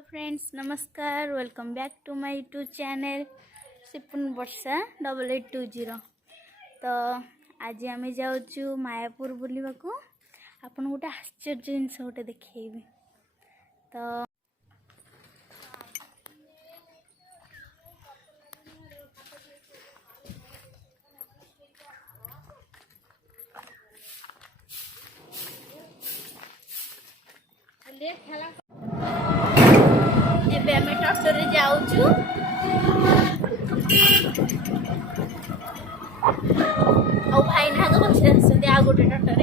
Hello friends नमस्कार welcome back to my YouTube channel Sipun Varsha 8820। तो आज आम जाऊँ मायापुर बुलवा को आपन गोटे आश्चर्य जिनस गोटे देखी तो एबे आम टॉक्टर रे जाऊँ और भाई ना बस आ गोटे टॉक्टर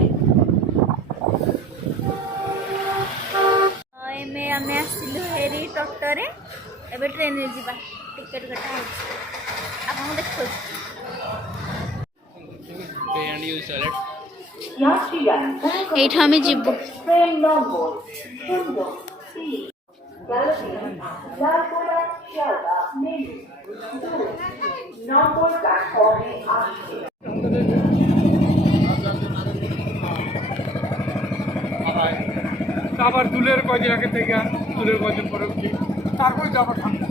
एमे आम आसिलु हेरी टॉक्टर एबे ट्रेन रे जीवा टिकट कटा है आपन देखो एठा हमें जीवो আবার দুলের কয়দিন আগে থেকে দুলের কয়দিন পরে উঠি তারপরে যাবার ঠান্ডা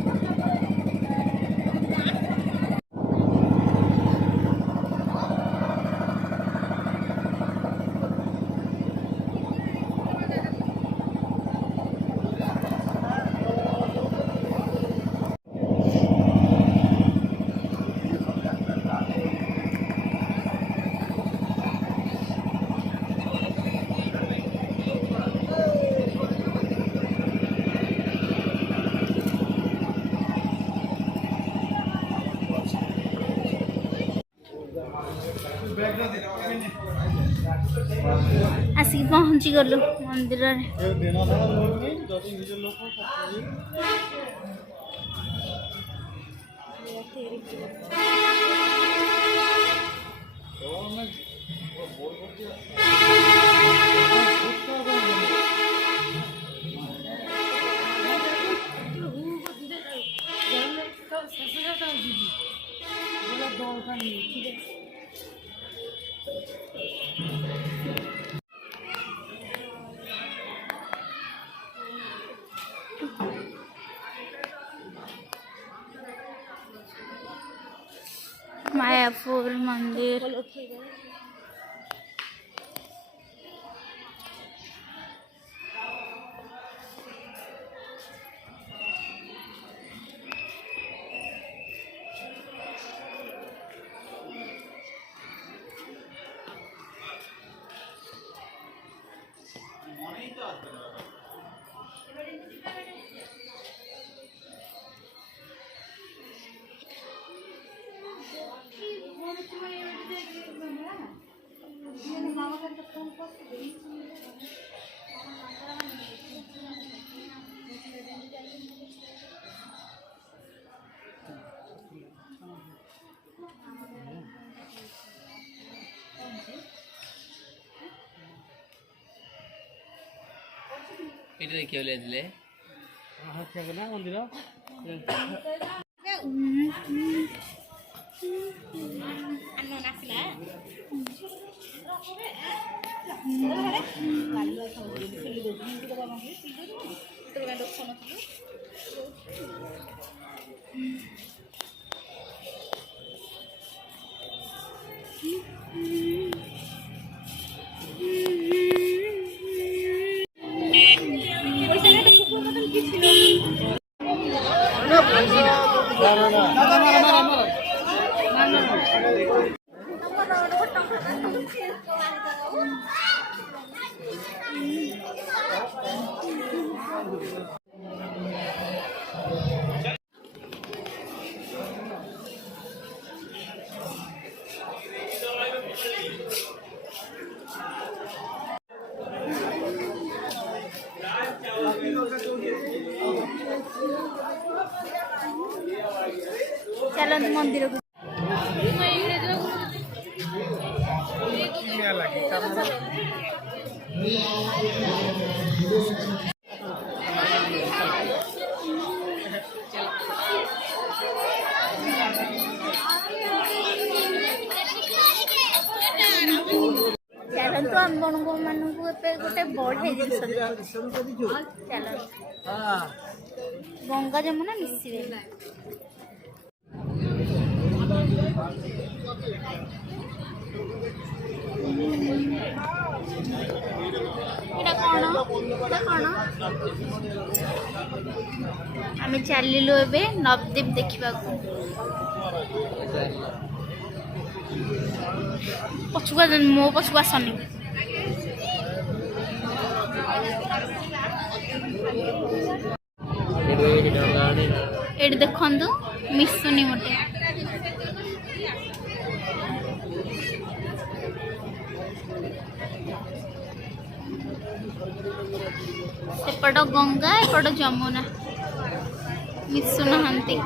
आसिक पहुँची गलु मंदिर मायापुर मंदिर এটা দেখি হলে দিলে না মন্দির चलो मंदिर को चलतु आम मान गोटे बढ़िया ସେଇ ଜିନିଷ ଦେଖିବା। ଚାଲ ଗଙ୍ଗା ଯମୁନା ମିଶିବେ। ଏଇଟା କ'ଣ ଆମେ ଚାଲିଲୁ ଏବେ ନବଦ୍ୱୀପ ଦେଖିବାକୁ। ପଛକୁ ମୋ ପଛକୁ ଆସନି। ଏଠି ଦେଖନ୍ତୁ ମିଶୁନି ମୋଟେ। ସେପଟ ଗଙ୍ଗା ଏପଟ ଯମୁନା ମିଶୁନାହାନ୍ତି।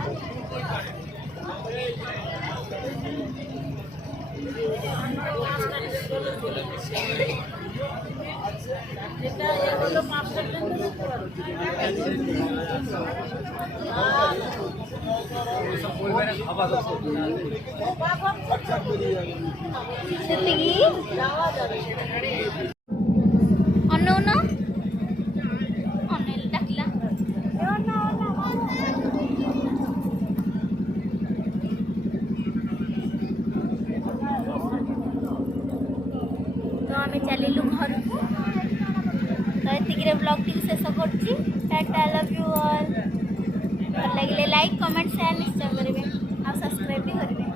ସେତିକି ଅନଉନ ଅନେଇଲେ ଡାକିଲା। ତ ଆମେ ଚାଲିଲୁ ଘରକୁ। ତ ଏତିକିରେ ବ୍ଲଗ୍ଟିକୁ ଶେଷ କରୁଛି। Tata, love you all. ଭଲ ଲାଗିଲେ ଲାଇକ୍, କମେଣ୍ଟ, ସେୟାର ନିଶ୍ଚୟ କରିବେ ଆଉ ସବସ୍କ୍ରାଇବ୍ ବି କରିବେ।